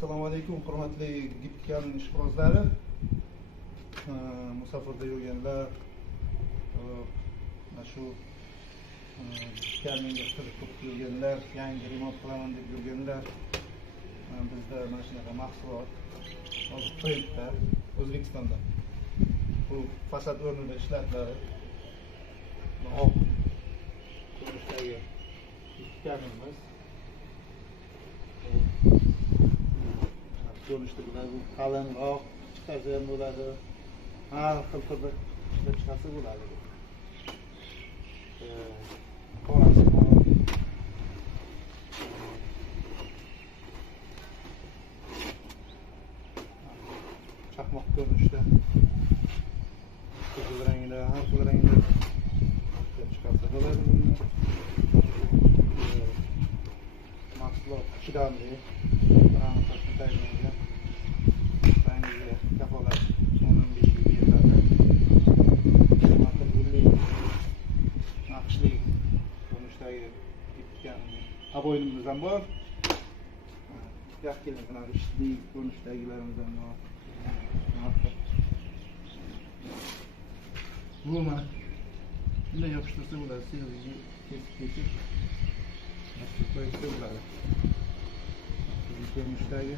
Assalomu alaykum, hurmatli giptkamning ishqibozlari, musofirda yurganlar, mana shu giptkamingga qiziqib yurganlar, yangi remont qilaman deb yurganlar, bizda mana shunaqa mahsulot hozir trendda O'zbekistonda. Bu fasad o'rnida ishlatiladi. Oq ko'rishdagi giptkamimiz. Ko'rinishda bo'ladi, bu qalinroq chiqarsa ham bo'ladi, har xil turda ishlab chiqarsa bo'ladi. Chaqmoq ko'rinishda, qizil rangda, har xil rangda ishlab chiqarsa bo'ladi buni. Mahsulot chidamli, rangi tayyorlangan. Rangiga kafolat 10-15 yil beriladi. Matnli, naqshli ko'rinishdagi giptkam aboynimiz ham bor. Yaxkina naqshli ko'rinishdagilarimiz ham bor. Bu mana bunday yopishtirsa bo'ladi, sevgiga kesib qo'ysa bo'ladi. Bu ko'rinishdagi